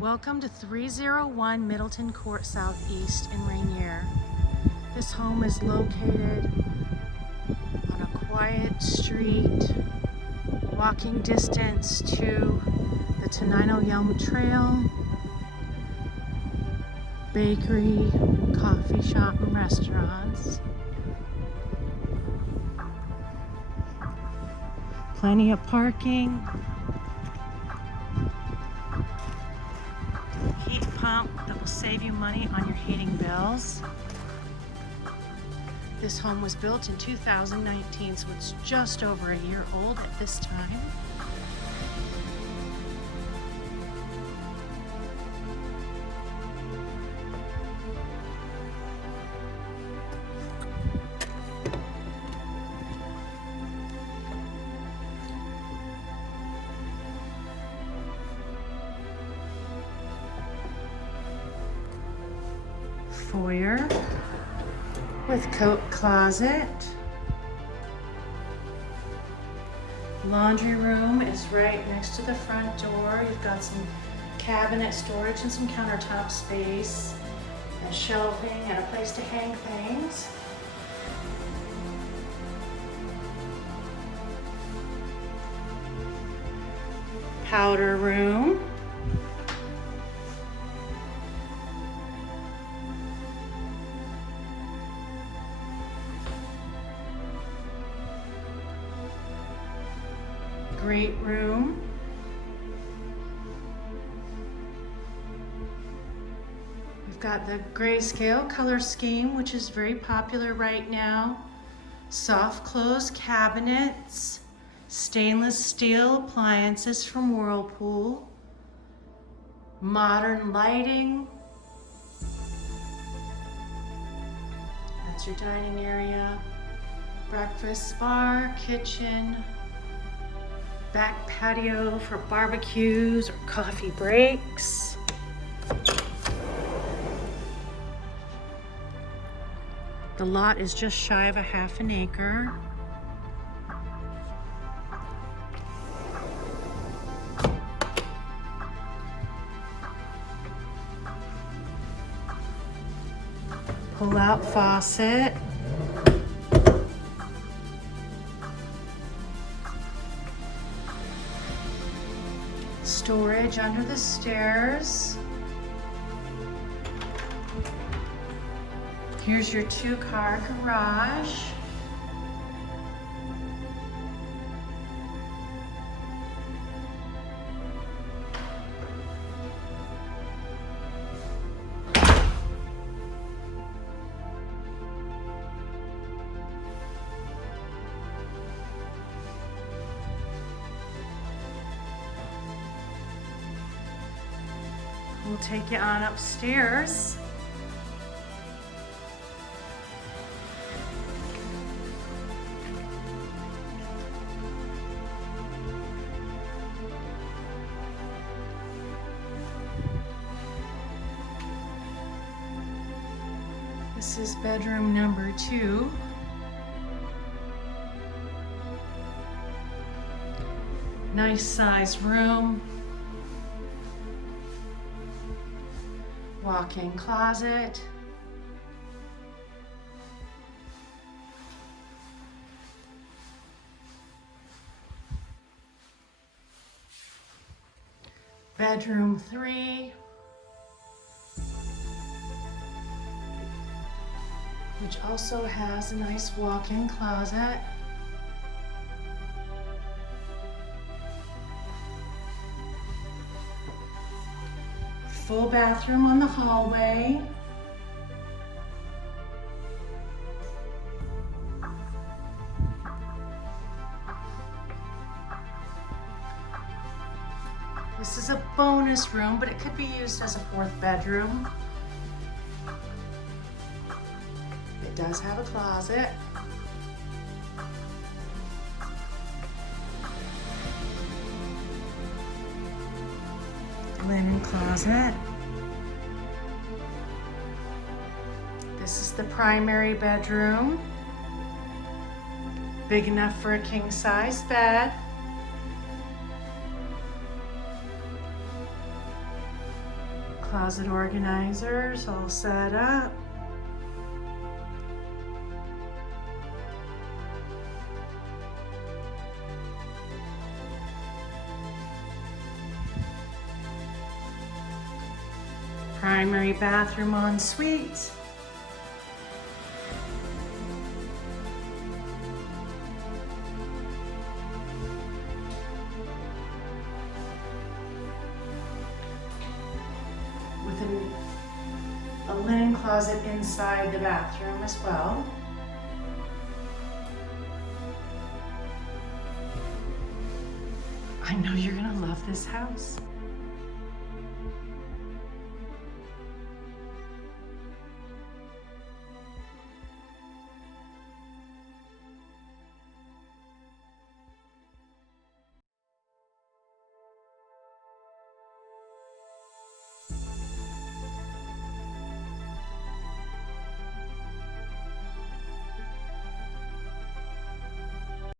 Welcome to 301 Middleton Court Southeast in Rainier. This home is located on a quiet street, walking distance to the Yelm-Tenino Trail, bakery, coffee shop, and restaurants. Plenty of parking. Heat pump that will save you money on your heating bills. This home was built in 2019, so it's just over a year old at this time. Foyer with coat closet. Laundry room is right next to the front door. You've got some cabinet storage and some countertop space, and shelving and a place to hang things. Powder room. Great room. We've got the Greyscale color scheme, which is very popular right now. Soft close cabinets, stainless steel appliances from Whirlpool, modern lighting. That's your dining area, breakfast bar, kitchen, back patio for BBQs or coffee breaks. The lot is just shy of a half an acre. Pull-out faucet. Storage under the stairs. Here's your 2-car garage. We'll take you on upstairs. This is bedroom number 2. Nice size room. Walk-in closet. Bedroom 3, which also has a nice walk-in closet. Full bathroom on the hallway. This is a bonus room, but it could be used as a 4th bedroom. It does have a closet. Linen closet. This is the primary bedroom. Big enough for a king-size bed. Closet organizers all set up. Primary bathroom ensuite. With a linen closet inside the bathroom as well. I know you're gonna love this house.